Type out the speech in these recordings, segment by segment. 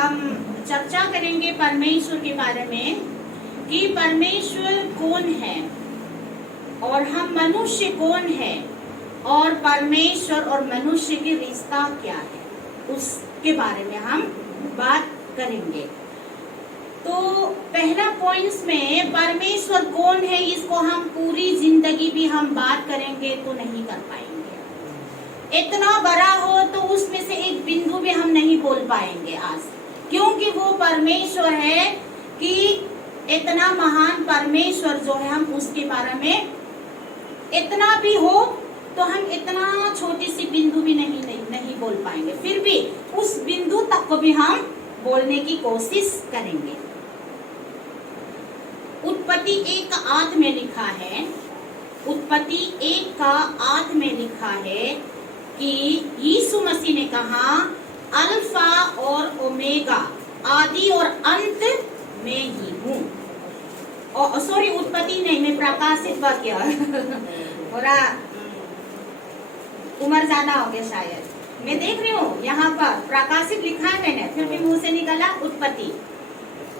हम चर्चा करेंगे परमेश्वर के बारे में कि परमेश्वर कौन है और हम मनुष्य कौन है और परमेश्वर और मनुष्य की रिश्ता क्या है, उसके बारे में हम बात करेंगे। तो पहला पॉइंट्स में परमेश्वर कौन है, इसको हम पूरी जिंदगी भी हम बात करेंगे तो नहीं कर पाएंगे। इतना बड़ा हो तो उसमें से एक बिंदु भी हम नहीं बोल पाएंगे आज, क्योंकि वो परमेश्वर है कि इतना महान परमेश्वर जो है, हम उसके बारे में इतना भी हो तो हम इतना छोटी सी बिंदु भी नहीं बोल पाएंगे। फिर भी उस बिंदु तक को भी हम बोलने की कोशिश करेंगे। उत्पत्ति 1:8 में लिखा है, उत्पत्ति 1:8 में लिखा है कि यीशु मसीह ने कहा अल्फा और ओमेगा, आदि और अंत में ही हूँ। और सॉरी, उत्पत्ति नहीं, मैं प्रकाशित वाक्य थोड़ा उम्र ज्यादा हो गया शायद, मैं देख रही हूँ यहाँ पर प्रकाशित लिखा है मैंने, फिर भी मुंह से निकला उत्पत्ति,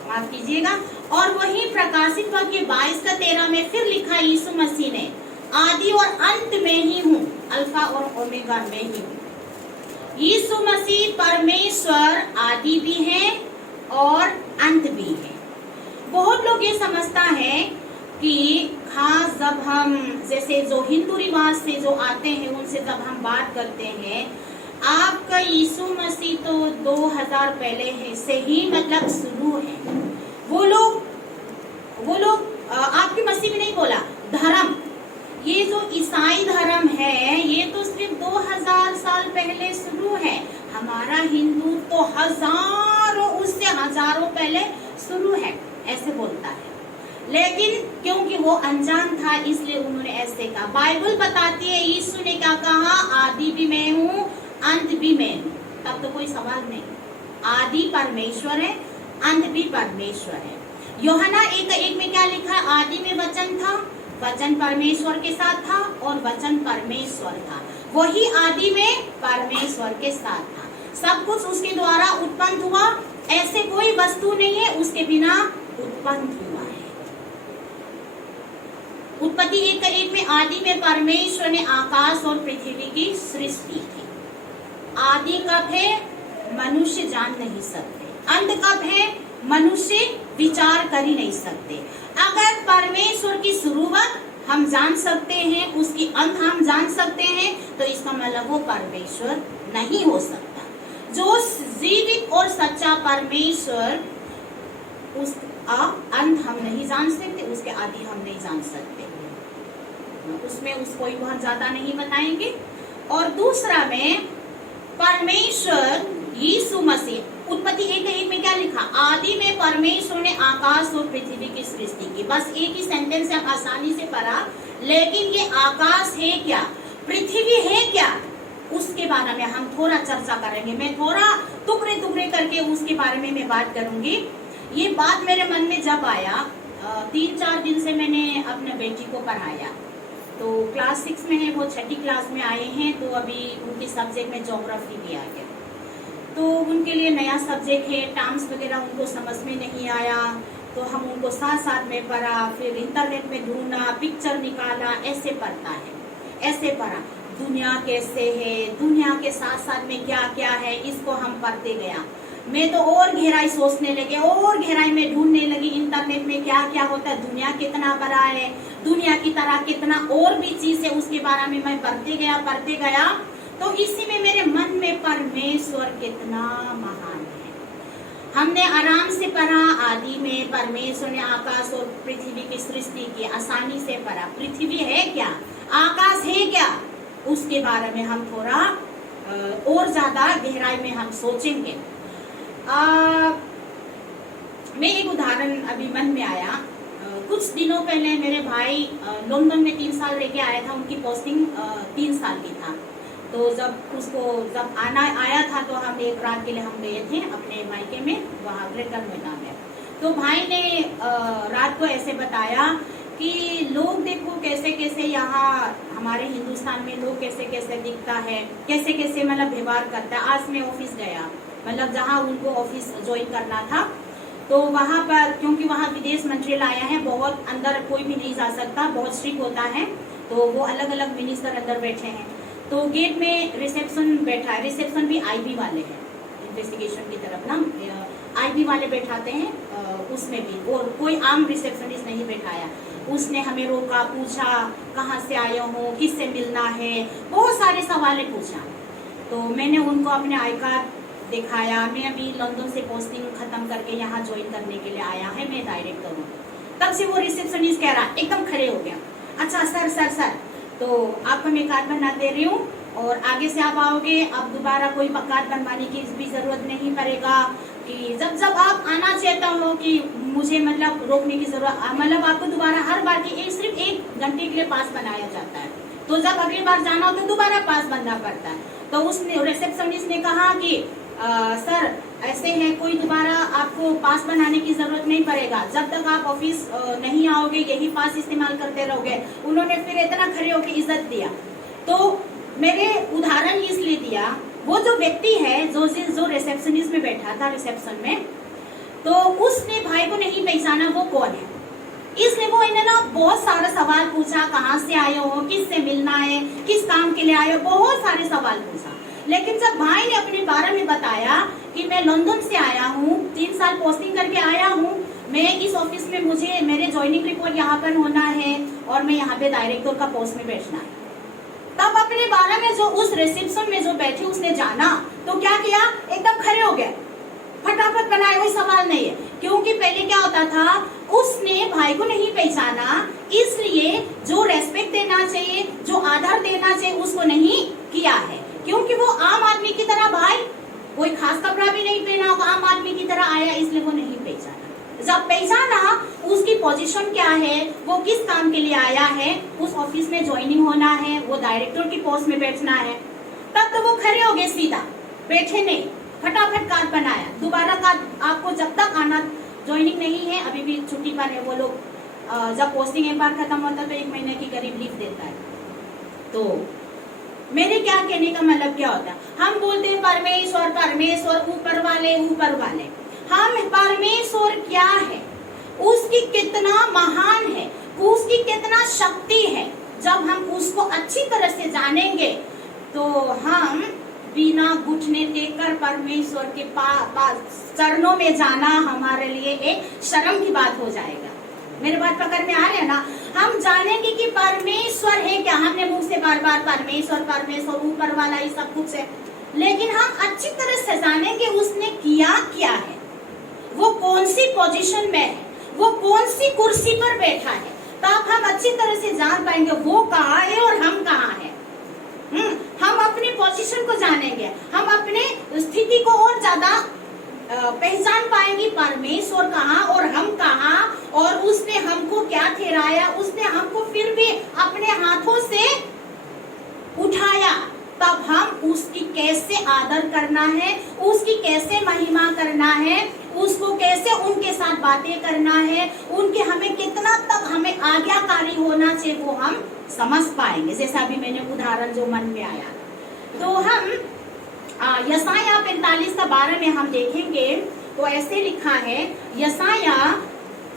माफ कीजिएगा। और वही प्रकाशित वाक्य 22:13 में फिर लिखा यीशु मसीह ने आदि और अंत में ही हूँ, अल्फा और ओमेगा में ही हूँ। यीशु मसीह परमेश्वर आदि भी है और अंत भी है। बहुत लोग ये समझता है कि खास जब हम जैसे जो हिंदू रिवाज से जो आते हैं उनसे जब हम बात करते हैं, आपका यीशु मसीह तो 2000 पहले है से ही मतलब शुरू है। वो लोग आपकी मसीह भी नहीं बोला, धर्म, ये जो ईसाई धर्म है ये तो सिर्फ 2000 साल पहले शुरू है। हमारा हिंदू तो हजारों, उससे हजारों पहले शुरू है, ऐसे बोलता है। लेकिन क्योंकि वो अनजान था इसलिए उन्होंने ऐसे कहा। बाइबल बताती है यीशु ने क्या कहा, आदि भी मैं हूँ अंत भी मैं हूँ। तब तो कोई सवाल नहीं, आदि परमेश्वर है, अंत भी परमेश्वर है। यूहन्ना 1:1 में क्या लिखा है, आदि में वचन था, वचन परमेश्वर के साथ था और वचन परमेश्वर था। वही आदि में परमेश्वर के साथ था। सब कुछ उसके द्वारा उत्पन्न हुआ, ऐसे कोई वस्तु नहीं है उसके बिना उत्पन्न हुआ है। उत्पत्ति 1:1 में आदि में परमेश्वर ने आकाश और पृथ्वी की सृष्टि की। आदि कब है, मनुष्य जान नहीं सकते। अंत कब है, मनुष्य विचार कर ही नहीं सकते। अगर परमेश्वर की शुरुआत हम जान सकते हैं, उसकी अंत हम जान सकते हैं, तो इसका मतलब वो परमेश्वर नहीं हो सकता। जो जीवित और सच्चा परमेश्वर, उसका अंत हम नहीं जान सकते, उसके आदि हम नहीं जान सकते। उसमें उसको बहुत ज्यादा नहीं बताएंगे। और दूसरा में परमेश्वर यीशु मसीह, उत्पत्ति 1:1 में क्या लिखा, आदि में परमेश्वर ने आकाश और पृथ्वी की सृष्टि की। बस एक ही सेंटेंस से आसानी से पढ़ा, लेकिन ये आकाश है क्या, पृथ्वी है क्या, उसके बारे में हम थोड़ा चर्चा करेंगे। मैं थोड़ा टुकड़े टुकड़े करके उसके बारे में मैं बात करूंगी। ये बात मेरे मन में जब आया, 3-4 दिन से मैंने अपने बेटी को पढ़ाया, तो क्लास 6 में है, वो 6ठी क्लास में आए हैं, तो अभी उनके सब्जेक्ट में ज्योग्राफी भी आ गया। तो उनके लिए नया सब्जेक्ट है, टर्म्स वगैरह उनको समझ में नहीं आया, तो हम उनको साथ साथ में पढ़ा, फिर इंटरनेट में ढूंढा, पिक्चर निकाला, ऐसे पढ़ता है, ऐसे पढ़ा। दुनिया कैसे है, दुनिया के साथ साथ में क्या क्या है, इसको हम पढ़ते गया। मैं तो और गहराई सोचने लगे, और गहराई में ढूंढने लगी इंटरनेट में क्या क्या होता है, दुनिया कितना बड़ा है, दुनिया की तरह कितना और भी चीज है, उसके बारे में मैं पढ़ते गया। तो इसी में मेरे मन में परमेश्वर कितना महान है। हमने आराम से पढ़ा, आदि में परमेश्वर ने आकाश और पृथ्वी की सृष्टि की, आसानी से पढ़ा। पृथ्वी है क्या, आकाश है क्या, उसके बारे में हम थोड़ा और ज्यादा गहराई में हम सोचेंगे। मैं एक उदाहरण अभी मन में आया, कुछ दिनों पहले मेरे भाई लंदन में 3 साल रह के आया था, उनकी पोस्टिंग 3 साल की था। तो जब आया था तो हम एक रात के लिए हम गए थे अपने मायके में, वहाँ ग्रेटर नोएडा में। तो भाई ने रात को ऐसे बताया कि लोग देखो कैसे कैसे यहाँ हमारे हिंदुस्तान में लोग कैसे कैसे दिखता है, कैसे कैसे मतलब व्यवहार करता है। आज मैं ऑफिस गया, मतलब जहाँ उनको ऑफिस ज्वाइन करना था, तो वहाँ पर क्योंकि वहाँ विदेश मंत्रियल आया है, बहुत अंदर कोई भी नहीं जा सकता, बहुत स्ट्रिक्ट होता है, तो वो अलग अलग मिनिस्टर अंदर बैठे हैं। तो गेट में रिसेप्शन बैठा है, रिसेप्शन भी आईबी वाले हैं, इन्वेस्टिगेशन की तरफ ना आईबी वाले बैठाते हैं, उसमें भी, और कोई आम रिसेप्शनिस्ट नहीं बैठाया। उसने हमें रोका, पूछा कहाँ से आए हो, किससे मिलना है, बहुत सारे सवाल पूछा। तो मैंने उनको अपने आई कार्ड दिखाया, मैं अभी लंदन से पोस्टिंग खत्म करके यहाँ ज्वाइन करने के लिए आया है, मैं डायरेक्टर हूँ। तब से वो रिसेप्शनिस्ट कह रहा, एकदम खड़े हो गया, अच्छा सर सर सर, तो आपको मैं कार्ड बना दे रही हूँ और आगे से आप आओगे, आप दोबारा कोई कार्ड बनवाने की भी जरूरत नहीं पड़ेगा, कि जब जब आप आना चाहता हो कि मुझे मतलब रोकने की जरूरत, मतलब आपको दोबारा हर बार की सिर्फ 1 घंटे के लिए पास बनाया जाता है, तो जब अगली बार जाना हो तो दोबारा पास बनना पड़ता है। तो उसने रिसेप्शनिस्ट ने कहा कि सर ऐसे है, कोई दोबारा आपको पास बनाने की जरूरत नहीं पड़ेगा, जब तक आप ऑफिस नहीं आओगे यही पास इस्तेमाल करते रहोगे। उन्होंने फिर इतना खड़े होकर इज्जत दिया। तो मेरे उदाहरण इसलिए दिया, वो जो व्यक्ति है जो रिसेप्शनिस्ट में बैठा था रिसेप्शन में, तो उसने भाई को नहीं पहचाना वो कौन है, इसलिए वो इन्होंने ना बहुत सारा सवाल पूछा, कहाँ से आए हो, किससे मिलना है, किस काम के लिए आए हो, बहुत सारे सवाल पूछा। लेकिन जब भाई ने अपने बारे में बताया कि मैं लंदन से आया हूँ, 3 साल पोस्टिंग करके आया हूँ, मैं इस ऑफिस में, मुझे मेरे ज्वाइनिंग रिपोर्ट यहाँ पर होना है और मैं यहाँ पे डायरेक्टर का पोस्ट में बैठना है, तब अपने बारे में जो उस रिसेप्शन में जो बैठे उसने जाना, तो क्या किया, एकदम खड़े हो गए, फटाफट बनाए, कोई सवाल नहीं है। क्योंकि पहले क्या होता था, उसने भाई को नहीं पहचाना, इसलिए जो रेस्पेक्ट देना चाहिए, जो आदर देना चाहिए, उसको नहीं किया है। क्योंकि वो आम आदमी की तरह, भाई कोई खास कपड़ा भी नहीं पहना, आम आदमी की तरह आया, इसलिए वो नहीं पहचाना। जब पहचाना उसकी पोजीशन क्या है, वो किस काम के लिए आया है, उस ऑफिस में ज्वाइनिंग होना है, वो डायरेक्टर की पोस्ट में बैठना है, तब तो वो खड़े हो गए, सीधा बैठे नहीं, फटाफट कार्ड बनाया। दोबारा कार्ड आपको जब तक आना, ज्वाइनिंग नहीं है, अभी भी छुट्टी पर है वो लोग, जब पोस्टिंग एक बार खत्म होता है तो 1 महीने की करीब लीव देता है। तो मेरे क्या कहने का मतलब क्या होता है, हम बोलते हैं परमेश्वर परमेश्वर, ऊपर वाले ऊपर वाले। हम परमेश्वर क्या है, उसकी कितना महान है, उसकी कितना शक्ति है, जब हम उसको अच्छी तरह से जानेंगे तो हम बिना घुटने टेककर परमेश्वर के चरणों में जाना हमारे लिए एक शर्म की बात हो जाएगा। मेरे बात पकड़ में आ रहे हैं ना, हम जानेंगे कि परमेश्वर है क्या, हमने मुंह से बार बार परमेश्वर परमेश्वर, ऊपर वाला, ये सब कुछ है, लेकिन हम अच्छी तरह से जानेंगे उसने किया क्या है, वो कौन सी पोजीशन में है, वो कौन सी कुर्सी पर बैठा है, तब हम अच्छी तरह से जान पाएंगे वो कहाँ है और हम कहाँ हैं। हम अपनी पोजीशन को जानेंगे, हम अपने स्थिति को और ज्यादा पहचान पाएंगे, परमेश्वर कहाँ और हम कहाँ, और उसने हमको क्या ठहराया, उसने हमको फिर भी अपने हाथों से उठाया, तब हम उसकी कैसे आदर करना है, उसकी कैसे महिमा करना है, उसको कैसे उनके साथ बातें करना है, उनके हमें कितना तक हमें आज्ञाकारी होना चाहिए, वो हम समझ पाएंगे। जैसा अभी मैंने उदाहरण जो मन में आया, तो हम यशाया 45 का 12 में हम देखेंगे तो ऐसे लिखा है, यशाया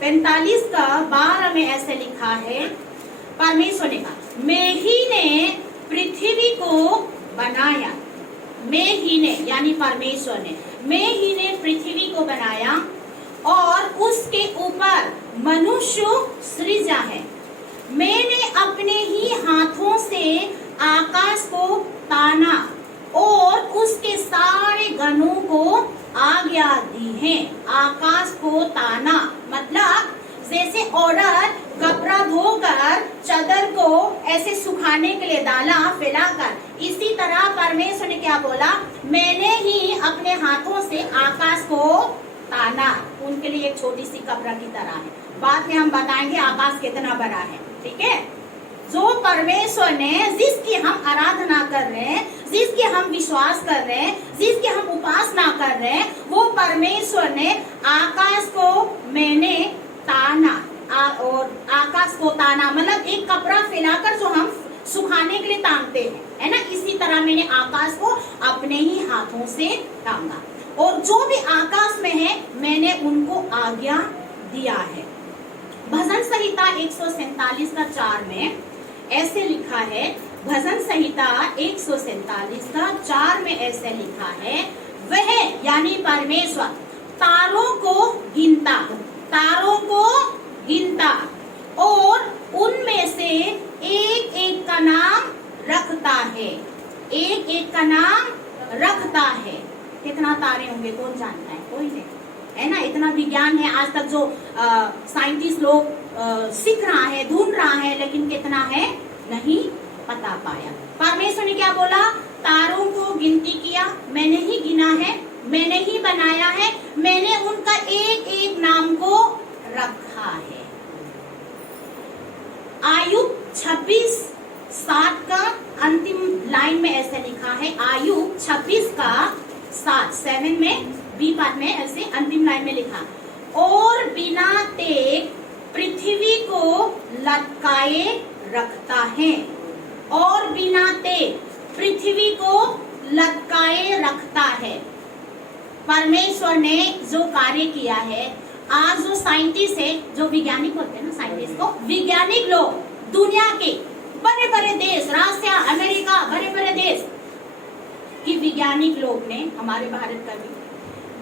45 का 12 में ऐसे लिखा है, परमेश्वर ने कहा, मैं ही ने पृथ्वी को बनाया, मैं ही ने यानी परमेश्वर ने, मैं ही ने पृथ्वी को बनाया और उसके ऊपर मनुष्य सृजा है, मैंने अपने ही हाथों से आकाश को ताना और उसके सारे गणों को आज्ञा दी है। आकाश को ताना मतलब जैसे औरत कपड़ा धोकर चादर को ऐसे सुखाने के लिए डाला फैलाकर, इसी तरह परमेश्वर ने क्या बोला, मैंने ही अपने हाथों से आकाश को ताना। उनके लिए एक छोटी सी कपड़ा की तरह है, बाद में हम बताएंगे आकाश कितना बड़ा है, ठीक है। जो परमेश्वर ने, जिसकी हम आराधना कर रहे हैं, जिसकी हम विश्वास कर रहे हैं, जिसकी हम उपासना कर रहे हैं, वो परमेश्वर ने आकाश को मैंने ताना, और आकाश को ताना मतलब एक कपड़ा फैलाकर जो हम सुखाने के लिए तानते हैं, है ना, इसी तरह मैंने आकाश को अपने ही हाथों से तांगा। और जो भी आकाश में है मैंने उनको आज्ञा दिया है। भजन संहिता 147 का 4 में ऐसे लिखा है, भजन संहिता 147 का 4 में ऐसे लिखा है, वह यानी परमेश्वर तारों को गिनता और उनमें से एक एक का नाम रखता है, एक एक का नाम रखता है। कितना तारे होंगे कौन जानता है? कोई नहीं, है ना। इतना विज्ञान है आज तक जो साइंटिस्ट लोग सीख रहा है, ढूंढ रहा है, लेकिन कितना है नहीं पता पाया। परमेश्वर ने क्या बोला? तारों को गिनती किया, मैंने ही गिना है, मैंने ही बनाया है, मैंने उनका एक एक नाम को रखा है। आयुब 26:7 का अंतिम लाइन में ऐसे लिखा है, आयुब 26 का 7 में बी पार्ट में ऐसे अंतिम लाइन में लिखा, और बिना तेग पृथ्वी को लटकाए रखता है, और बिना तेग पृथ्वी को लटकाए रखता है। परमेश्वर ने जो कार्य किया है, आज जो साइंटिस्ट है, जो वैज्ञानिक होते हैं ना, साइंटिस्ट को वैज्ञानिक लोग दुनिया के बड़े बड़े देश, रशिया, अमेरिका, बड़े बड़े देश कि वैज्ञानिक लोग ने, हमारे भारत का भी,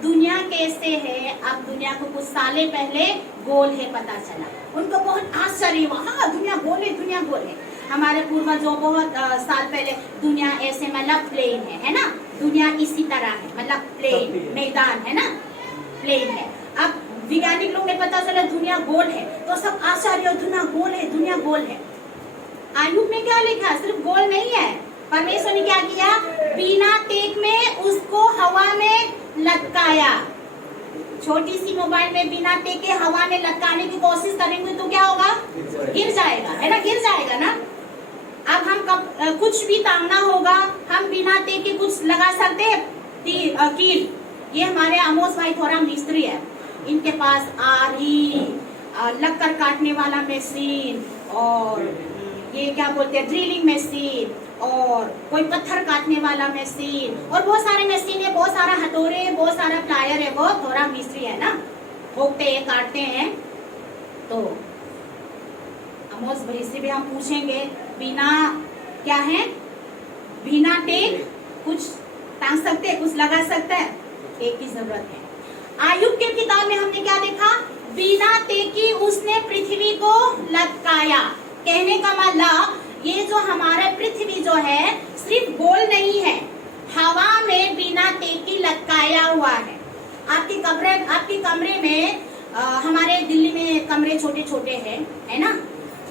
दुनिया कैसे है, अब दुनिया को कुछ साल पहले गोल है पता चला, उनको बहुत आश्चर्य हुआ, हाँ दुनिया गोल है, दुनिया गोल है। हमारे पूर्वजों बहुत साल पहले दुनिया ऐसे मतलब प्लेन है ना, दुनिया इसी तरह है, मतलब प्लेन मैदान है ना, प्लेन है। अब वैज्ञानिक लोग ने पता चला दुनिया गोल है, तो सब आश्चर्य, दुनिया गोल है, दुनिया गोल है। आयुब में क्या लिखा? सिर्फ गोल नहीं है, परमेश्वर ने क्या किया? बिना टेक में उसको हवा में लटकाया। छोटी सी मोबाइल में बिना टेक के हवा में लटकाने की कोशिश करेंगे तो क्या होगा? गिर जाएगा, है ना, गिर जाएगा ना। अब हम कुछ भी टांगना होगा, हम बिना टेक के कुछ लगा सकते हैं? कील। ये हमारे आमोस भाई थोड़ा मिस्त्री है, इनके पास आरी, लक्कर काटने वाला मशीन, और ये क्या बोलते हैं ड्रिलिंग मशीन, और कोई पत्थर काटने वाला मशीन, और बहुत सारे मशीन है, बहुत सारा हथौड़े, बहुत सारा प्लायर है, बहुत थोड़ा मिस्त्री है ना, ठोकते हैं, काटते हैं। तो आमोस भाई से भी हम पूछेंगे, बिना क्या है, बिना टेक कुछ टांग सकते हैं, कुछ लगा सकता है? टेक की जरूरत है। आयुब के किताब में हमने क्या देखा? बिना टेक की उसने पृथ्वी को लटकाया। कहने का मतलब ये जो हमारा पृथ्वी जो है सिर्फ गोल नहीं है, हवा में बिना टेक की लटकाया हुआ है। आपके कमरे में हमारे दिल्ली में कमरे छोटे छोटे हैं, है ना,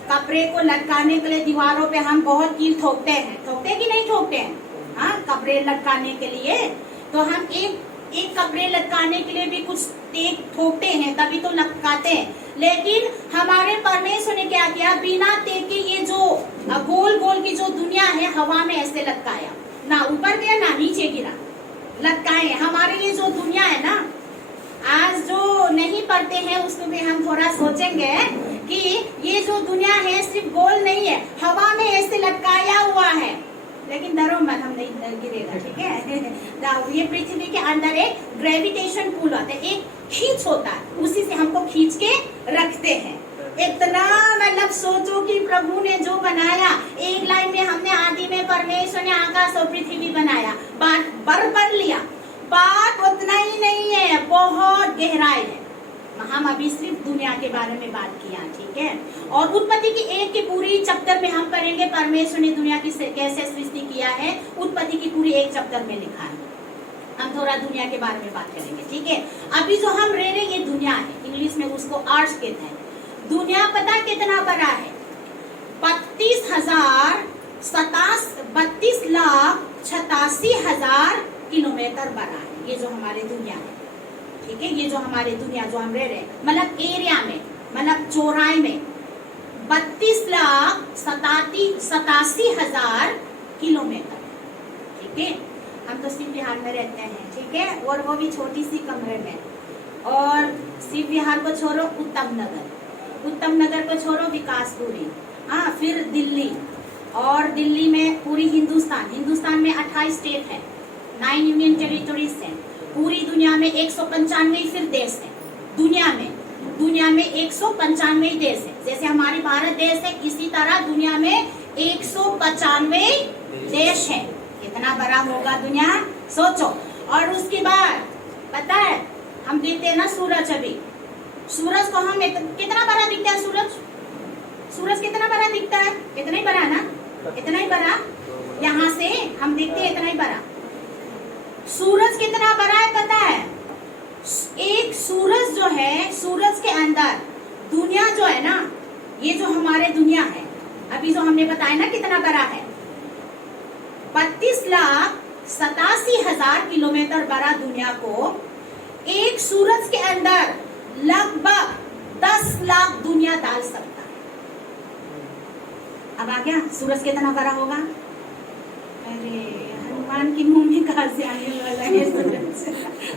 कपड़े को लटकाने के लिए दीवारों पे हम बहुत कील ठोकते हैं कि नहीं ठोकते हैं? हाँ, कपड़े लटकाने के लिए तो हम एक कपड़े लटकाने के लिए भी कुछ टेक ठोकते हैं, तभी तो लटकाते हैं। लेकिन हमारे परमेश्वर ने क्या किया? बिना टेक के ये जो गोल गोल की जो दुनिया है हवा में ऐसे लटकाया, ना ऊपर गया ना नीचे गिरा, लटकाए। हमारे ये जो दुनिया है ना, आज जो नहीं पढ़ते हैं उसको भी हम थोड़ा सोचेंगे कि ये जो दुनिया है सिर्फ गोल नहीं है, हवा में ऐसे लटकाया हुआ है। लेकिन डरो मत, हम नहीं गिरेगा, ठीक है। ये पृथ्वी के अंदर एक ग्रेविटेशन पुल होता है, एक खींच होता है, उसी से हमको खींच के रखते हैं। इतना मतलब सोचो कि प्रभु ने जो बनाया, एक लाइन में हमने आदि में परमेश्वर ने आकाश और पृथ्वी बनाया, बात पढ़ लिया। बात उतना ही नहीं है, बहुत गहराई है। हम अभी सिर्फ दुनिया के बारे में बात किया, ठीक है। और उत्पत्ति की 1 की पूरी चैप्टर में हम पढ़ेंगे परमेश्वर ने दुनिया की कैसे सृष्टि किया है, उत्पत्ति की पूरी 1 चैप्टर में लिखा है। हम थोड़ा दुनिया के बारे में बात करेंगे, ठीक है। अभी जो हम रह रहे ये दुनिया है, इंग्लिश में उसको अर्थ कहते हैं। दुनिया पता कितना बड़ा है? 32,87,000 किलोमीटर बड़ा है ये जो हमारी दुनिया है, ठीक है। ये जो हमारी दुनिया जो हम रह रहे हैं, मतलब एरिया में, मतलब चौड़ाई में 32,87,000 किलोमीटर, ठीक है। हम तो शिव विहार में रहते हैं, ठीक है, और वो भी छोटी सी कमरे में। और शिव विहार को छोड़ो उत्तम नगर को छोड़ो विकासपुरी, हाँ, फिर दिल्ली, और दिल्ली में पूरी हिंदुस्तान में 28 स्टेट है, 9 यूनियन टेरिटरीज हैं। पूरी दुनिया में 195 फिर देश है। दुनिया में 195 देश है। जैसे हमारे भारत देश है, इसी तरह दुनिया में 195 देश है। कितना बड़ा होगा दुनिया, सोचो। और उसके बाद पता है, हम देखते हैं ना सूरज, अभी सूरज को हम कितना बड़ा दिखता है सूरज कितना बड़ा दिखता है, इतना ही बड़ा ना, इतना ही बड़ा। यहाँ से हम देखते हैं इतना ही बड़ा। सूरज कितना बड़ा है पता है? एक सूरज जो है, सूरज के अंदर दुनिया जो है ना, ये जो हमारे दुनिया है अभी जो हमने बताया ना कितना बड़ा है, 32,87,000 किलोमीटर बड़ा दुनिया को एक सूरज के अंदर लगभग 10 लाख दुनिया डाल सकता है। अब आ गया सूरज कितना बड़ा होगा। अरे हनुमान की मुंह में कहां से आने वाला है सूरज,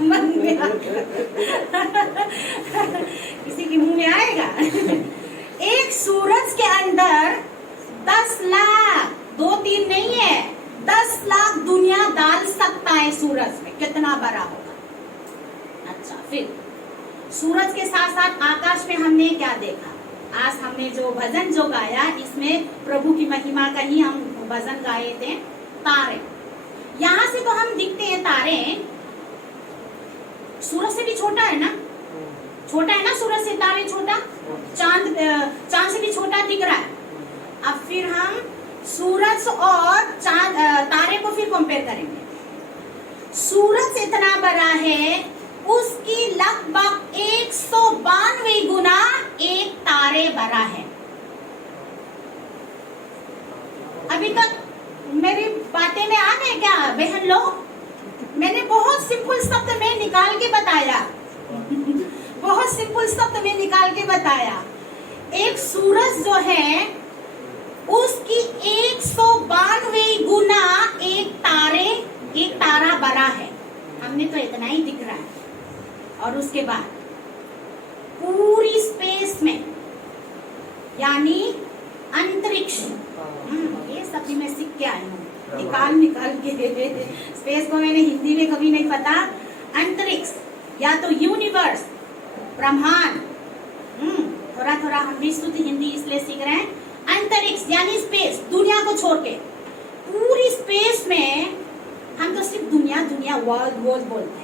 मन में किसी के मुंह में आएगा। एक सूरज के अंदर 10 लाख, 2-3 नहीं है, 10 लाख दुनिया डाल सकता है सूरज में। कितना बड़ा होगा। अच्छा, फिर सूरज के साथ साथ आकाश में हमने क्या देखा? आज हमने जो भजन जो गाया, इसमें प्रभु की महिमा का ही हम भजन गाए थे। तारे, यहाँ से तो हम दिखते हैं तारे, सूरज से भी छोटा है ना, छोटा है ना सूरज से, तारे छोटा, चांद से भी छोटा दिख रहा है। अब फिर हम सूरज और चांद, तारे को फिर कंपेयर करेंगे। सूरज इतना बड़ा है, उसकी लगभग 192 गुना एक तारे बड़ा है। अभी तक मेरी बातें में आ गए क्या बहन लोग? मैंने बहुत सिंपल शब्द में निकाल के बताया बहुत सिंपल शब्द में निकाल के बताया। एक सूरज जो है उसकी 192 गुना एक तारा बड़ा है। हमने तो इतना ही दिख रहा है। और उसके बाद पूरी स्पेस में, यानी अंतरिक्ष, ये सब भी मैं सीख के आई हूँ, निकाल के स्पेस को मैंने हिंदी में कभी नहीं पता। अंतरिक्ष या तो यूनिवर्स, ब्रह्मांड, थोड़ा हम भी शुद्ध हिंदी इसलिए सीख रहे हैं। अंतरिक्ष यानी स्पेस, दुनिया को छोड़ के पूरी स्पेस में, हम तो सिर्फ दुनिया वर्ल्ड बोलते हैं।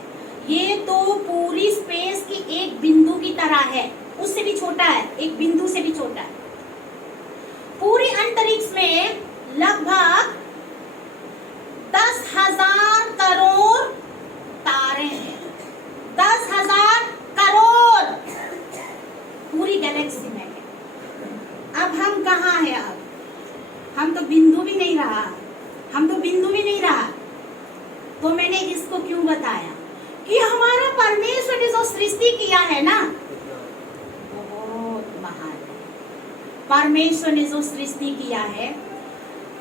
ये तो पूरी स्पेस की एक बिंदु की तरह है, उससे भी छोटा है, एक बिंदु से भी छोटा है। पूरी अंतरिक्ष में लगभग 10,000 करोड़ तारे हैं। 10,000 करोड़ पूरी गैलेक्सी में है। अब हम कहाँ हैं? अब हम तो बिंदु भी नहीं रहा। तो मैंने इसको क्यों बताया कि हमारा परमेश्वर ने जो सृष्टि किया है ना, बहुत महान है। परमेश्वर ने जो सृष्टि किया है,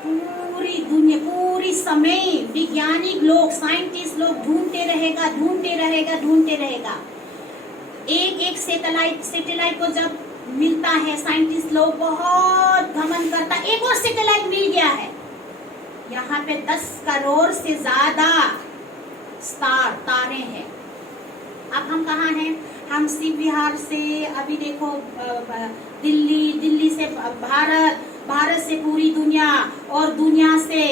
पूरी दुनिया, पूरी समय वैज्ञानिक लोग, साइंटिस्ट लोग ढूंढते रहेगा। एक सैटेलाइट को जब मिलता है, साइंटिस्ट लोग बहुत घमंड करता, एक और सैटेलाइट मिल गया है। यहाँ पे 10 करोड़ से ज्यादा तारे हैं। अब हम कहाँ हैं? हम शिव विहार से, अभी देखो दिल्ली से भारत से पूरी दुनिया, और दुनिया से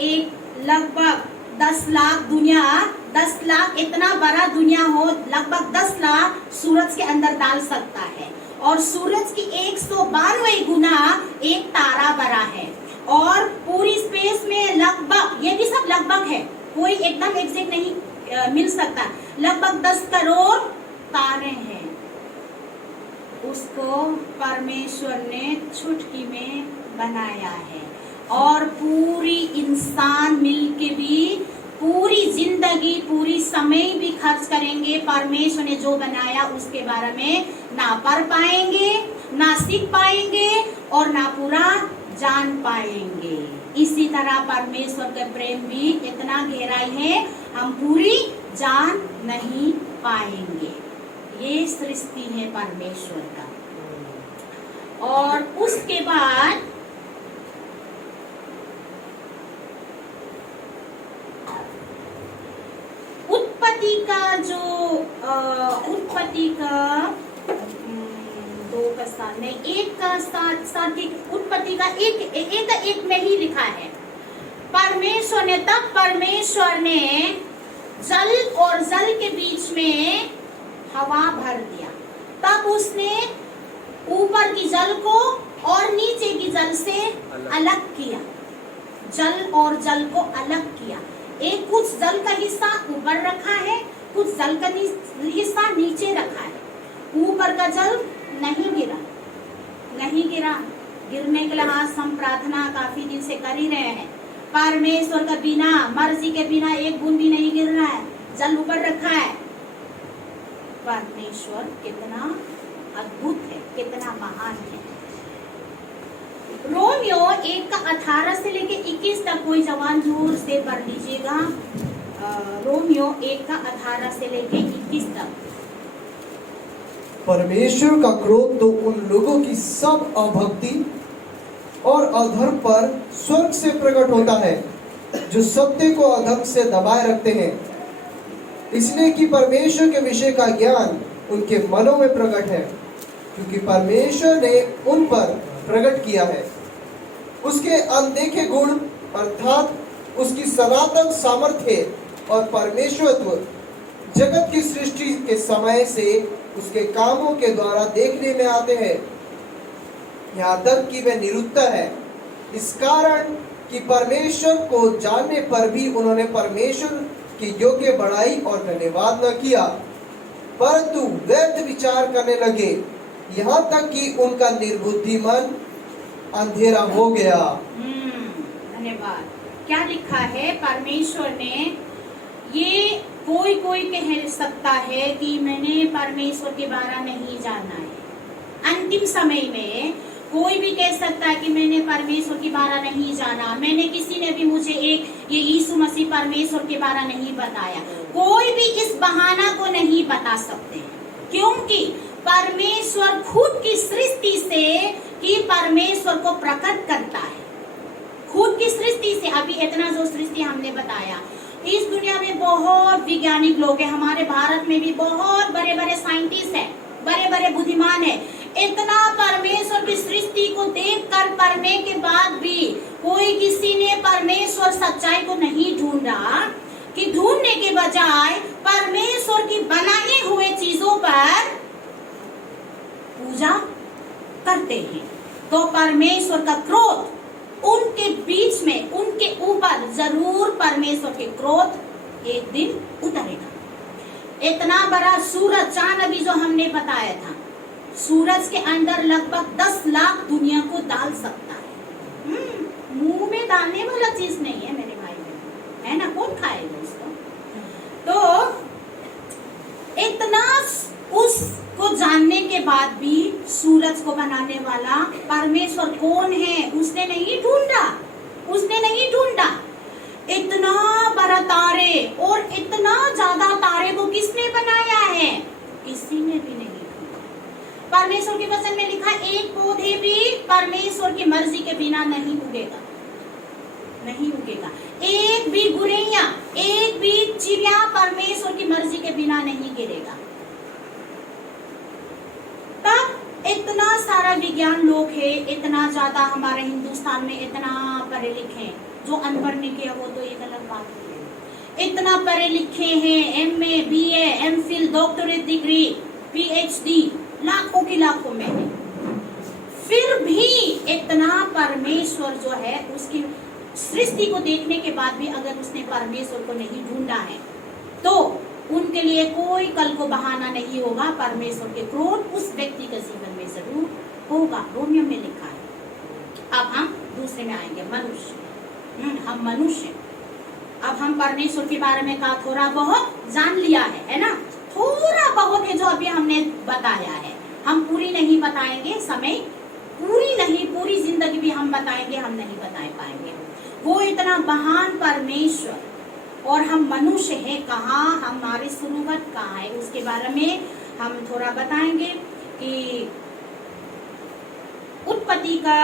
एक लगभग 10 लाख इतना बड़ा दुनिया हो, लगभग 10 लाख सूरज के अंदर डाल सकता है। और सूरज की 192 गुना एक तारा बड़ा है। और पूरी स्पेस में लगभग, ये भी सब लगभग है, कोई एकदम एग्जैक्ट नहीं मिल सकता, लगभग 10 करोड़ तारे हैं। उसको परमेश्वर ने चुटकी में बनाया है। और पूरी इंसान मिलके भी पूरी जिंदगी, पूरी समय भी खर्च करेंगे, परमेश्वर ने जो बनाया उसके बारे में ना पढ़ पाएंगे, ना सीख पाएंगे, और ना पूरा जान पाएंगे। इसी तरह परमेश्वर का प्रेम भी इतना गहराई है, हम पूरी जान नहीं पाएंगे। ये सृष्टि है परमेश्वर का। और उसके बाद उत्पत्ति का 2 का 7 नहीं, 1 का 7 की उत्पत्ति का एक में ही लिखा है। परमेश्वर ने जल और जल के बीच में हवा भर दिया। तब उसने ऊपर की जल को और नीचे की जल से अलग किया। जल और जल को अलग किया। एक कुछ जल का हिस्सा ऊपर रखा है, कुछ जल का हिस्सा नीचे रखा है। ऊपर का जल नहीं गिरा। गिरने के लिए आज हम प्रार्थना काफी दिन से कर ही रहे हैं। परमेश्वर का बिना, मर्जी के बिना एक बूंद भी नहीं गिर रहा है, जल ऊपर रखा है। परमेश्वर कितना अद्भुत है, कितना महान है। रोमियो 1 का 18 से लेके 21 तक कोई जवान जोर से पढ़ लीजिएगा। रोमियो 1 का 18 से लेके 21 तक। परमेश्वर का क्रोध तो उन लोगों की सब अभक्ति और अधर्म पर स्वर्ग से प्रकट होता है जो सत्य को अधर्म से दबाए रखते हैं, इसलिए कि परमेश्वर के विषय का ज्ञान उनके मनों में प्रकट है, क्योंकि परमेश्वर ने उन पर प्रकट किया है। उसके अनदेखे गुण अर्थात उसकी सनातन सामर्थ्य और परमेश्वरत्व जगत की सृष्टि के समय से उसके कामों के द्वारा देखने में आते हैं, यहाँ तक कि वह निरुत्तर है। इस कारण कि परमेश्वर को जानने पर भी उन्होंने परमेश्वर के योग्य बड़ाई और धन्यवाद न किया, परंतु व्यर्थ विचार करने लगे, यहाँ तक कि उनका निर्बुद्धि मन अंधेरा हो गया। धन्यवाद। क्या लिखा है? परमेश्वर ने, ये कोई कह सकता है कि मैंने परमेश्वर के बारे में नहीं जाना है। अंतिम समय में कोई भी कह सकता है कि मैंने परमेश्वर के बारे नहीं जाना, मैंने किसी ने भी मुझे ये यीशु मसीह परमेश्वर के बारे नहीं बताया। कोई भी इस बहाना को नहीं बता सकते, क्योंकि परमेश्वर खुद की सृष्टि से कि परमेश्वर को प्रकट करता है। खुद की सृष्टि से, अभी इतना जो सृष्टि हमने बताया, इस दुनिया में बहुत वैज्ञानिक लोग हैं, हमारे भारत में भी बहुत बड़े बड़े साइंटिस्ट हैं, बड़े बड़े बुद्धिमान हैं। इतना परमेश्वर की सृष्टि को देखकर करने के बाद भी कोई किसी ने परमेश्वर सच्चाई को नहीं ढूंढा, कि ढूंढने के बजाय परमेश्वर की बनाई हुए चीजों पर पूजा करते हैं। तो परमेश्वर का क्रोध उनके बीच में, उनके ऊपर जरूर परमेश्वर के क्रोध एक दिन उतरेगा। इतना बड़ा सूरज चांद, अभी जो हमने बताया था, सूरज के अंदर लगभग 10 लाख दुनिया को डाल सकता है। मुंह में डालने वाला चीज नहीं है मेरे भाई बहन, है ना? कौन खाएगा उसको? तो इतना उसको जानने के बाद भी सूरज को बनाने वाला परमेश्वर कौन है उसने नहीं ढूंढा। इतना बड़ा तारे और इतना ज्यादा तारे को किसने बनाया है? किसी ने भी नहीं ढूंढा। परमेश्वर के वचन में लिखा, एक पौधे भी परमेश्वर की मर्जी के बिना नहीं उगेगा। एक भी गुरैया, एक भी चिड़िया परमेश्वर की मर्जी के बिना नहीं गिरेगा। तब इतना सारा विज्ञान लोग है, इतना ज्यादा हमारे हिंदुस्तान में इतना पढ़े लिखे, जो अनपढ़ नहीं किया वो तो एक अलग बात है। इतना पढ़े लिखे हैं, MA, BA, MPhil, doctorate degree, PhD लाखों में है, फिर भी इतना परमेश्वर जो है उसकी सृष्टि को देखने के बाद भी अगर उसने परमेश्वर को नहीं ढूंढा है, तो उनके लिए कोई कल को बहाना नहीं होगा। परमेश्वर के क्रोध उस व्यक्ति के जीवन में जरूर होगा। रोमियो में लिखा है। अब हम दूसरे में आएंगे, मनुष्य। हम मनुष्य, अब हम परमेश्वर के बारे में का थोड़ा बहुत जान लिया है ना? थोड़ा बहुत है जो अभी हमने बताया है। हम पूरी नहीं बताएंगे, समय पूरी नहीं, पूरी जिंदगी भी हम बताएंगे, हम नहीं बता पाएंगे। वो इतना महान परमेश्वर और हम मनुष्य हैं, कहाँ हमारी शुरुआत कहाँ है उसके बारे में हम थोड़ा बताएंगे। कि उत्पत्ति का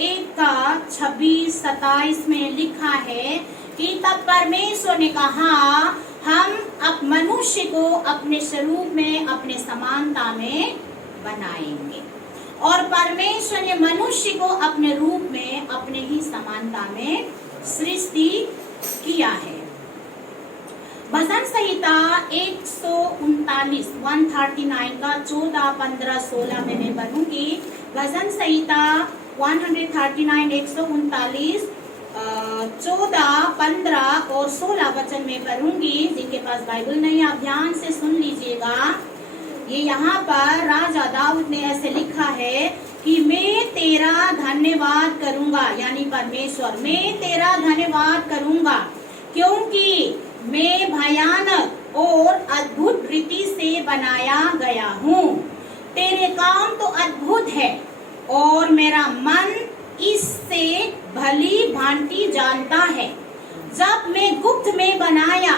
1 का 26-27 में लिखा है कि तब परमेश्वर ने कहा, हम अब मनुष्य को अपने स्वरूप में, अपने समानता में बनाएंगे। और परमेश्वर ने मनुष्य को अपने रूप में, अपने ही समानता में सृष्टि किया है। भजन संहिता 139 का 14, 15, 16 में मैं पढ़ूंगी। भजन संहिता 139 139 14, 15 और 16 वचन में पढ़ूंगी। जिनके पास बाइबल नहीं, आप ध्यान से सुन लीजिएगा। ये यहाँ पर राजा दाऊद ने ऐसे लिखा है कि मैं तेरा धन्यवाद करूंगा, यानी परमेश्वर, मैं तेरा धन्यवाद करूंगा क्योंकि मैं भयानक और अद्भुत रीति से बनाया गया हूँ। तेरे काम तो अद्भुत है और मेरा मन इससे भली भांति जानता है। जब मैं गुप्त में बनाया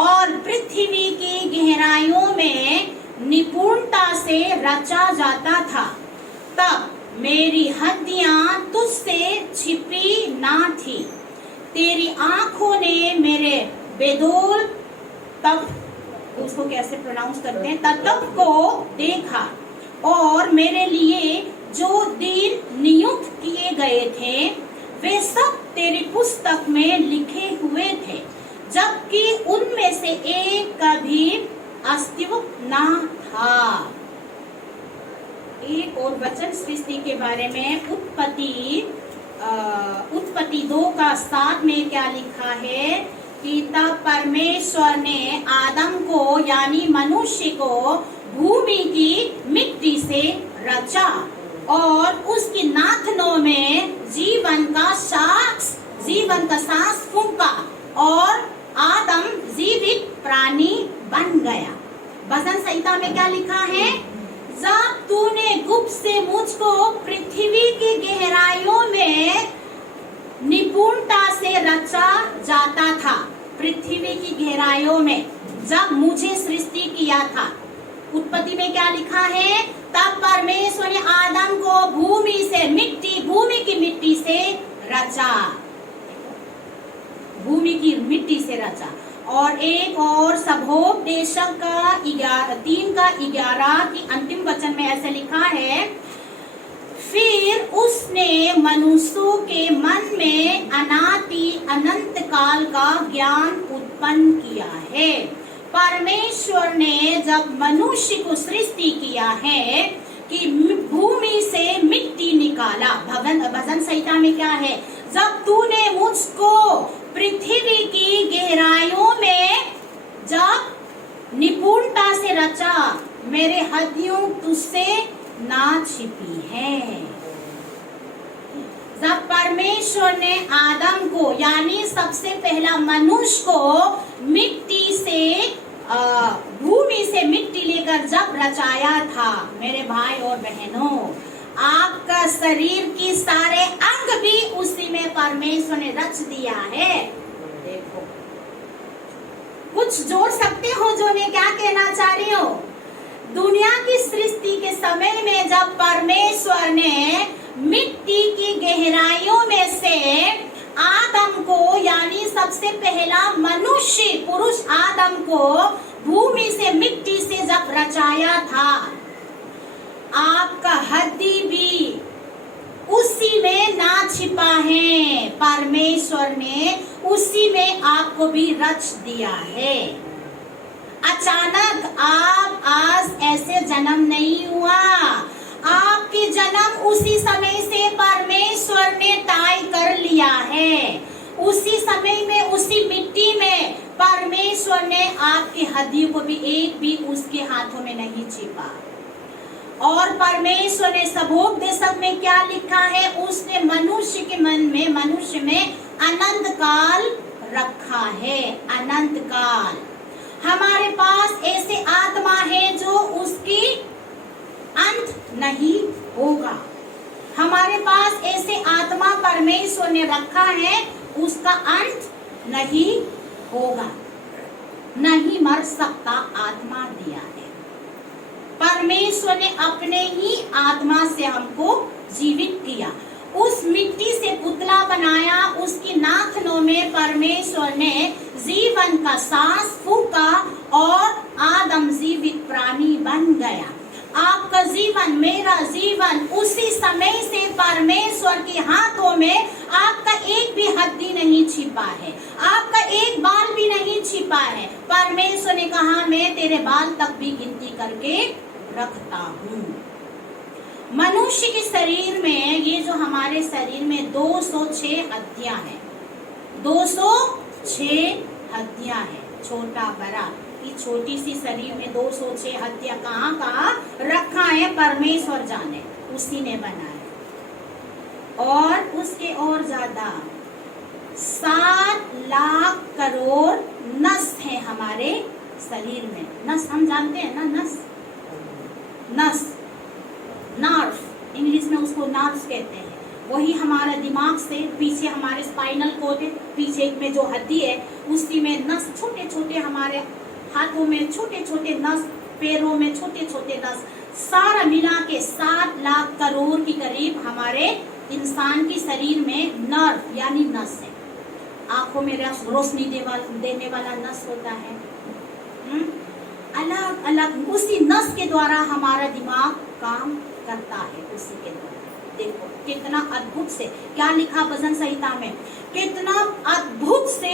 और पृथ्वी की गहराइयों में निपुणता से रचा जाता था, तब मेरी हड्डियां तुझसे छिपी ना थी। तेरी आंखों ने मेरे बेदोल तब, उसको कैसे प्रोनाउंस करते हैं, तब को देखा और मेरे लिए जो दिन नियुक्त किए गए थे वे सब तेरी पुस्तक में लिखे हुए थे, जबकि उनमें से एक का भी अस्तित्व ना था। एक और वचन सृष्टि के बारे में उत्पत्ति 2:7 में क्या लिखा है कि तब परमेश्वर ने आदम को, यानी मनुष्य को, भूमि की मिट्टी से रचा और उसकी नाखनों में जीवन का सांस फूंका और आदम जीवित प्राणी बन गया। भजन संहिता में क्या लिखा है? जब तूने गुप्त से मुझको पृथ्वी की गहराइयों में निपुणता से रचा जाता था, पृथ्वी की गहराइयों में जब मुझे सृष्टि किया था। उत्पत्ति में क्या लिखा है? तब परमेश्वर ने आदम को भूमि की मिट्टी से रचा, भूमि की मिट्टी से रचा। और एक और सभोपदेशक का 3:11 की अंतिम वचन में ऐसे लिखा है, फिर उसने मनुष्यों के मन में अनंत काल का ज्ञान उत्पन्न किया है। परमेश्वर ने जब मनुष्य को सृष्टि किया है कि भूमि से मिट्टी निकाला। भजन संहिता में क्या है? जब तूने मुझको पृथ्वी की गहराइयों में जब निपुणता से रचा, मेरे हड्डियां तुझसे ना छिपी है। जब परमेश्वर ने आदम को, यानी सबसे पहला मनुष्य को मिट्टी से, भूमि से मिट्टी लेकर जब रचाया था, मेरे भाई और बहनों, आपका शरीर की सारे अंग भी उसी में परमेश्वर ने रच दिया है। देखो, कुछ जोड़ सकते हो जो मैं क्या कहना चाह रही हूँ? दुनिया की सृष्टि के समय में जब परमेश्वर ने मिट्टी की गहराइयों में से आदम को, यानी सबसे पहला मनुष्य पुरुष आदम को भूमि से मिट्टी से जब रचाया था, आपका हड्डी भी उसी में ना छिपा है। परमेश्वर ने उसी में आपको भी रच दिया है। अचानक आप आज ऐसे जन्म नहीं हुआ, आपके जन्म उसी समय से परमेश्वर ने तय कर लिया है। उसी समय में, उसी मिट्टी में परमेश्वर ने आपकी हड्डियों को भी एक भी उसके हाथों में नहीं छिपा। और परमेश्वर ने सभोपदेशक में क्या लिखा है? उसने मनुष्य के मन में, मनुष्य में अनंत काल रखा है। अनंत काल हमारे पास ऐसे आत्मा है जो उसकी अंत नहीं होगा। हमारे पास ऐसे आत्मा परमेश्वर ने रखा है, उसका अंत नहीं होगा, नहीं मर सकता आत्मा दिया है। परमेश्वर ने अपने ही आत्मा से हमको जीवित किया उस मिट्टी से पुतला बनाया, उसकी नाखनों में परमेश्वर ने जीवन का सांस फूका और आदम जीवित प्राणी बन गया। आपका जीवन, मेरा जीवन उसी समय से परमेश्वर के हाथों में, आपका एक भी हड्डी नहीं छिपा है, आपका एक बाल भी नहीं छिपा है। परमेश्वर ने कहा मैं तेरे बाल तक भी गिनती करके रखता हूँ। मनुष्य के शरीर में, ये जो हमारे शरीर में 206 हड्डियां हैं, 206 हड्डियां हैं, छोटा बड़ा, कि छोटी सी शरीर में 206 हड्डियां कहाँ रखा है परमेश्वर जाने, उसी ने बनाया। और उसके और ज्यादा 7 लाख करोड़ नस है हमारे शरीर में। नस हम जानते हैं ना, नस नर्व, इंग्लिश में उसको नर्व्स कहते हैं। वही हमारा दिमाग से पीछे हमारे स्पाइनल कोड है, पीछे में जो हड्डी है उसी में नस, छोटे छोटे हमारे हाथों में छोटे छोटे नस, पैरों में छोटे छोटे नस, सारा मिला के 7 लाख करोड़ के करीब हमारे इंसान की शरीर में नर्व यानी नस है। आंखों में रोशनी देने वाला नस होता है, अलग अलग उसी नस के द्वारा हमारा दिमाग काम करता है, उसी के द्वारा। देखो कितना अद्भुत से, क्या लिखा भजन संहिता में, कितना अद्भुत से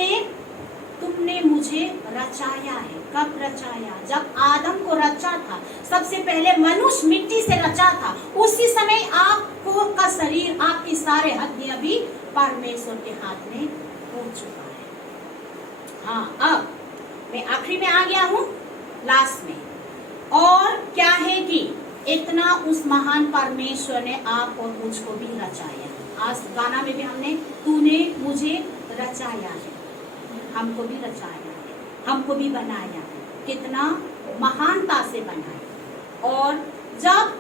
तुमने मुझे रचाया है। कब रचाया? जब आदम को रचा था, सबसे पहले मनुष्य मिट्टी से रचा था, उसी समय आपको का शरीर, आपकी सारे हड्डियां भी परमेश्वर के हाथ में हो चुका है। हाँ, अब मैं आखिरी में आ गया हूँ, लास्ट में। और क्या है कि इतना उस महान परमेश्वर ने आप और मुझको भी रचाया। आज गाना में भी हमने, तूने मुझे रचाया है, हमको भी रचाया है, हमको भी बनाया है, कितना महानता से बनाया। और जब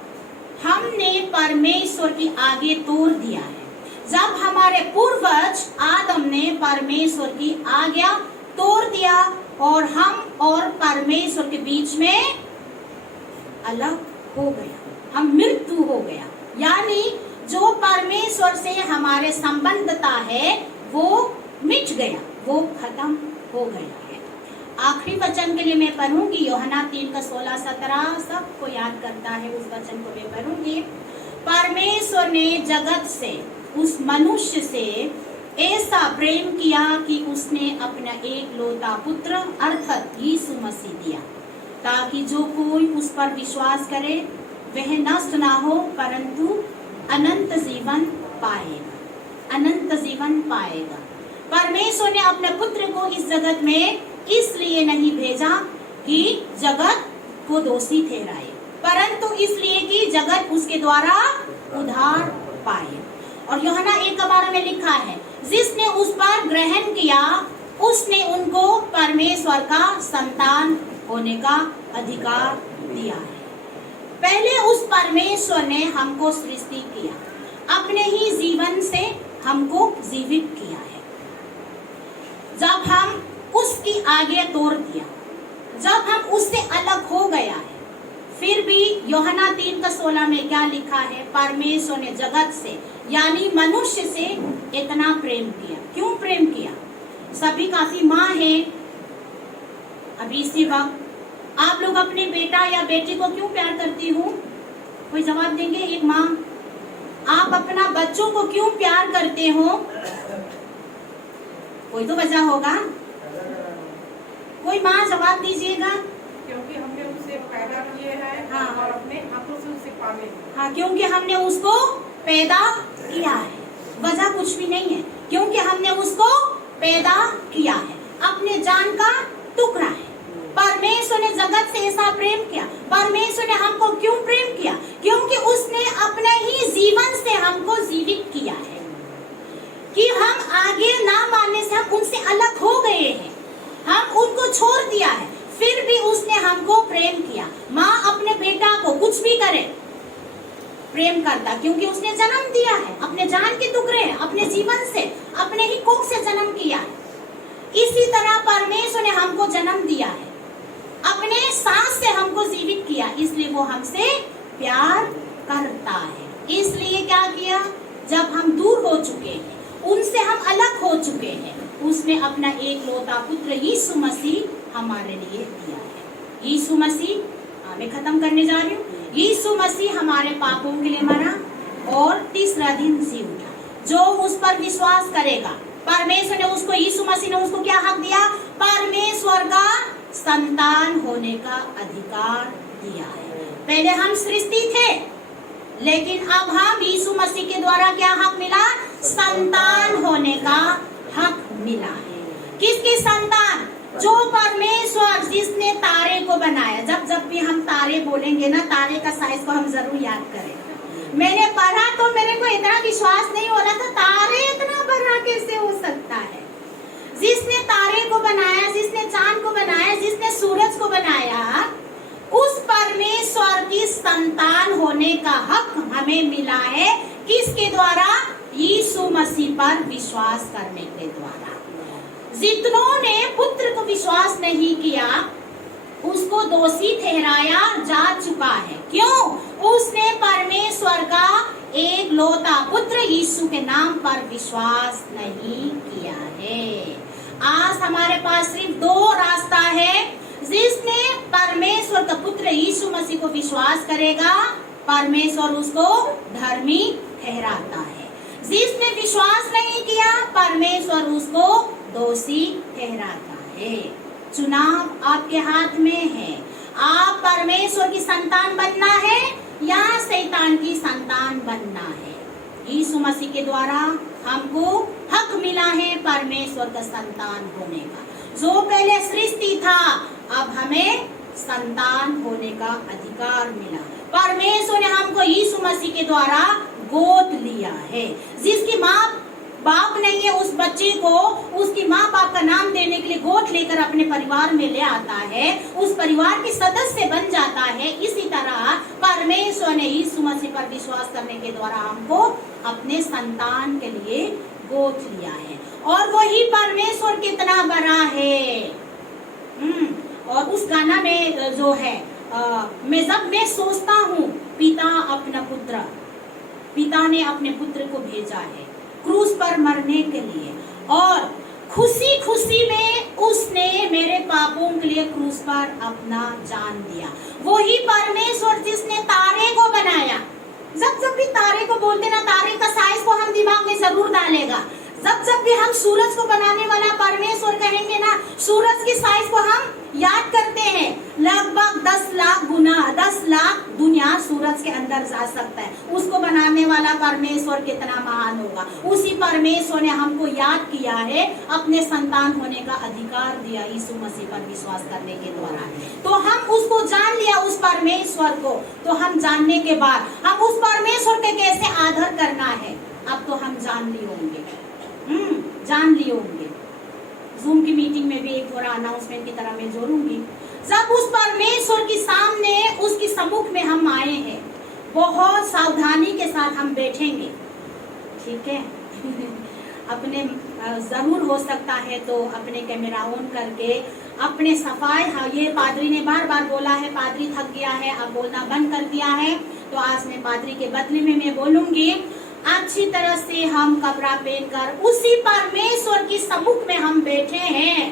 हमने परमेश्वर की आगे तोड़ दिया है, जब हमारे पूर्वज आदम ने परमेश्वर की आज्ञा तोड़ दिया और हम और परमेश्वर के बीच में अलग हो गया, हम मृत्यु हो गया, यानी जो परमेश्वर से हमारे संबंधता है वो मिट गया, वो खत्म हो गया है। आखिरी वचन के लिए मैं पढ़ूंगी, यूहन्ना 3:16-17, सबको याद करता है, उस वचन को मैं पढ़ूंगी। परमेश्वर ने जगत से, उस मनुष्य से ऐसा प्रेम किया कि उसने अपना एक लौता पुत्र अर्थात यीशु मसीह दिया, ताकि जो कोई उस पर विश्वास करे वह नष्ट ना हो परंतु अनंत जीवन पाएगा, अनंत जीवन पाएगा। परमेश्वर ने अपने पुत्र को इस जगत में इसलिए नहीं भेजा कि जगत को दोषी ठहराए, परंतु इसलिए कि जगत उसके द्वारा उद्धार पाए। और यूहन्ना 1:12 में लिखा है, जिसने उस पर ग्रहण किया उसने उनको परमेश्वर का संतान होने का अधिकार दिया है। पहले उस परमेश्वर ने हमको सृष्टि किया, अपने ही जीवन से हमको जीवित किया है। जब हम उसकी आगे तोड़ दिया, जब हम उससे अलग हो गया है, फिर भी यूहन्ना 3:16 में क्या लिखा है, परमेश्वर ने जगत से यानी मनुष्य से इतना प्रेम किया। क्यों प्रेम किया? सभी काफी माँ है, अभी इसी वक्त आप लोग अपने बेटा या बेटी को क्यों प्यार करती हो? कोई जवाब देंगे? एक माँ, आप अपना बच्चों को क्यों प्यार करते हो? कोई तो वजह होगा, कोई माँ जवाब दीजिएगा। क्योंकि हमने उसे पैदा किए हैं, हाँ, और अपने हाथों से उसे पाले। हाँ, क्योंकि हमने उसको पैदा किया है, वजह कुछ भी नहीं है, क्योंकि हमने उसको पैदा किया है, अपने जान का टुकड़ा है। परमेश्वर ने जगत से ऐसा प्रेम किया। परमेश्वर ने हमको क्यों प्रेम किया? क्योंकि उसने अपने ही जीवन से हमको जीवित किया है, कि हम आगे ना मानने से हम उनसे अलग हो गए हैं, हम उनको छोड़ दिया है, फिर भी उसने हमको प्रेम किया। माँ अपने बेटा को कुछ भी करे प्रेम करता, क्योंकि उसने जन्म दिया है, अपने जान के टुकड़े हैं, अपने जीवन से, अपने ही कोख से जन्म किया है। इसी तरह परमेश्वर ने हमको जन्म दिया है, अपने सांस से हमको जीवित किया, इसलिए वो हमसे प्यार करता है। इसलिए क्या किया? जब हम दूर हो चुके हैं, उनसे हम अलग हो चुके हैं, उसने अपना एक लौता पुत्र यीशु मसीह हमारे लिए दिया है। यीशु मसीह, मैं खत्म करने जा रही हूँ, यीशु मसीह हमारे पापों के लिए मरा और तीसरा दिन जी उठा। जो उस पर विश्वास करेगा, परमेश्वर ने उसको, यीशु मसीह ने उसको क्या हक दिया? परमेश्वर का संतान होने का अधिकार दिया है। पहले हम सृष्टि थे, लेकिन अब हम यीशु मसीह के द्वारा क्या हक मिला? संतान होने का हक मिला है। किसकी संतान? जो परमेश्वर जिसने तारे को बनाया। जब भी हम तारे बोलेंगे ना, तारे का साइज को हम जरूर याद करें। मैंने पढ़ा तो मेरे को इतना विश्वास नहीं हो रहा था, तारे इतना बड़ा कैसे हो सकता है? जिसने तारे को बनाया, जिसने चांद को बनाया, जिसने सूरज को बनाया, उस परमेश्वर की संतान होने का हक हमें मिला है। किसके द्वारा? यीशु मसीह पर विश्वास करने के द्वारा। जितनों ने पुत्र को विश्वास नहीं किया, उसको दोषी ठहराया जा चुका है। क्यों? उसने परमेश्वर का एक लौता पुत्र यीशु के नाम पर विश्वास नहीं किया है। आज हमारे पास सिर्फ दो रास्ता है। जिसने परमेश्वर का पुत्र यीशु मसीह को विश्वास करेगा, परमेश्वर उसको धर्मी ठहराता है। जिसने विश्वास नहीं किया, परमेश्वर उसको दोषी ठहराता है। चुनाव आपके हाथ में है। आप परमेश्वर की संतान बनना है या शैतान की संतान बनना है। यीशु मसीह के द्वारा हमको हक मिला है परमेश्वर का संतान होने का। जो पहले सृष्टि था, अब हमें संतान होने का अधिकार मिला। परमेश्वर ने हमको यीशु मसीह के द्वारा गोद लिया है। जिसकी माँ बाप नहीं है, उस बच्चे को उसकी माँ बाप का नाम देने के लिए गोद लेकर अपने परिवार में ले आता है, उस परिवार के सदस्य बन जाता है। इसी तरह परमेश्वर ने यीशु मसीह पर विश्वास करने के द्वारा हमको अपने संतान के लिए गोद लिया है। और वही परमेश्वर कितना बड़ा है। और उस गाना में जो है, मैं जब मैं सोचता हूँ, पिता अपना पुत्र, पिता ने अपने पुत्र को भेजा है क्रूस पर मरने के लिए, और खुशी खुशी में उसने मेरे पापों के लिए क्रूस पर अपना जान दिया। वही परमेश्वर जिसने तारे को बनाया। जब भी तारे को बोलते ना, तारे का साइज को हम दिमाग में जरूर डालेगा। जब भी हम सूरज को बनाने वाला परमेश्वर कहेंगे ना, सूरज की साइज को हम याद करते हैं। लगभग 10 लाख गुना, 10 लाख दुनिया सूरज के अंदर जा सकता है। उसको बनाने वाला परमेश्वर कितना महान होगा। उसी परमेश्वर ने हमको याद किया है, अपने संतान होने का अधिकार दिया यीशु मसीह पर विश्वास करने के द्वारा। तो हम उसको जान लिया, उस परमेश्वर को। तो हम जानने के बाद हम उस परमेश्वर के कैसे आदर करना है, अब तो हम जान लिए होंगे। जान लिए होंगे। जूम की मीटिंग में भी एक थोड़ा अनाउंसमेंट की तरह मैं जोड़ूंगी। जब उस परमेश्वर के सामने, उसके सम्मुख में हम आए हैं, बहुत सावधानी के साथ हम बैठेंगे, ठीक है? अपने जरूर हो सकता है तो अपने कैमरा ऑन करके अपने सफाई, हाँ, ये पादरी ने बार बार बोला है, पादरी थक गया है, अब बोलना बंद कर दिया है, तो आज मैं पादरी के बदले में मैं बोलूंगी। अच्छी तरह से हम कपड़ा पहनकर उसी परमेश्वर की सम्मुख में हम बैठे हैं,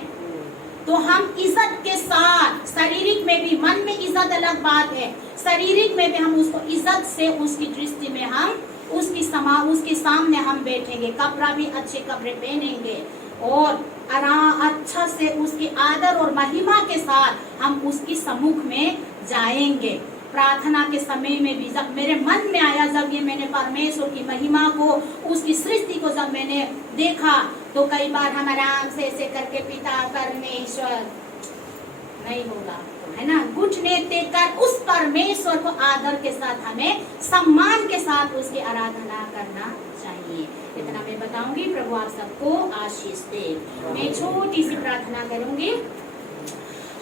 तो हम इज्जत के साथ, शारीरिक में भी, मन में इज्जत अलग बात है, शारीरिक में भी हम उसको इज्जत से, उसकी दृष्टि में हम उसके सामने हम बैठेंगे। कपड़ा भी अच्छे कपड़े पहनेंगे और अच्छा से उसकी आदर और महिमा के साथ हम उसकी सम्मुख में जाएंगे। प्रार्थना के समय में भी जब मेरे मन में आया, जब ये मैंने परमेश्वर की महिमा को, उसकी सृष्टि को जब मैंने देखा, तो कई बार हम आराम से ऐसे करके पिता परमेश्वर नहीं होगा, है ना, घुटने टेक कर उस परमेश्वर को आदर के साथ, हमें सम्मान के साथ उसकी आराधना करना चाहिए। इतना मैं बताऊंगी। प्रभु आप सबको आशीष दे। मैं छोटी सी प्रार्थना करूंगी।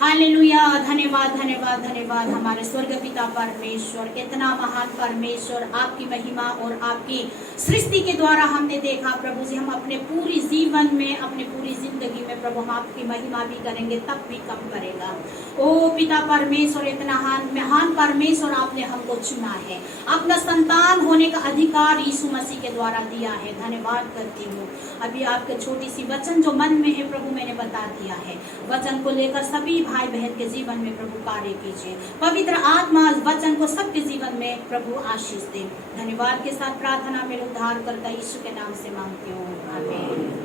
हालेलुया। धन्यवाद धन्यवाद धन्यवाद हमारे स्वर्ग पिता परमेश्वर, इतना महान परमेश्वर, आपकी महिमा और आपकी सृष्टि के द्वारा हमने देखा प्रभु जी, हम अपने पूरी जीवन में, अपने पूरी जिंदगी में प्रभु हम आपकी महिमा भी करेंगे, तब भी कम पड़ेगा। ओ पिता परमेश्वर, इतना महान परमेश्वर, आपने हमको चुना है, अपना संतान होने का अधिकार यीशु मसीह के द्वारा दिया है। धन्यवाद करती हूँ। अभी आपके छोटी सी वचन जो मन में है प्रभु मैंने बता दिया है, वचन को लेकर सभी भाई बहन के जीवन में प्रभु कार्य कीजिए। पवित्र आत्मा वचन को सबके जीवन में प्रभु आशीष दे। धन्यवाद के साथ प्रार्थना में उद्धार करता यीशु के नाम से मांगती हूँ, आमीन।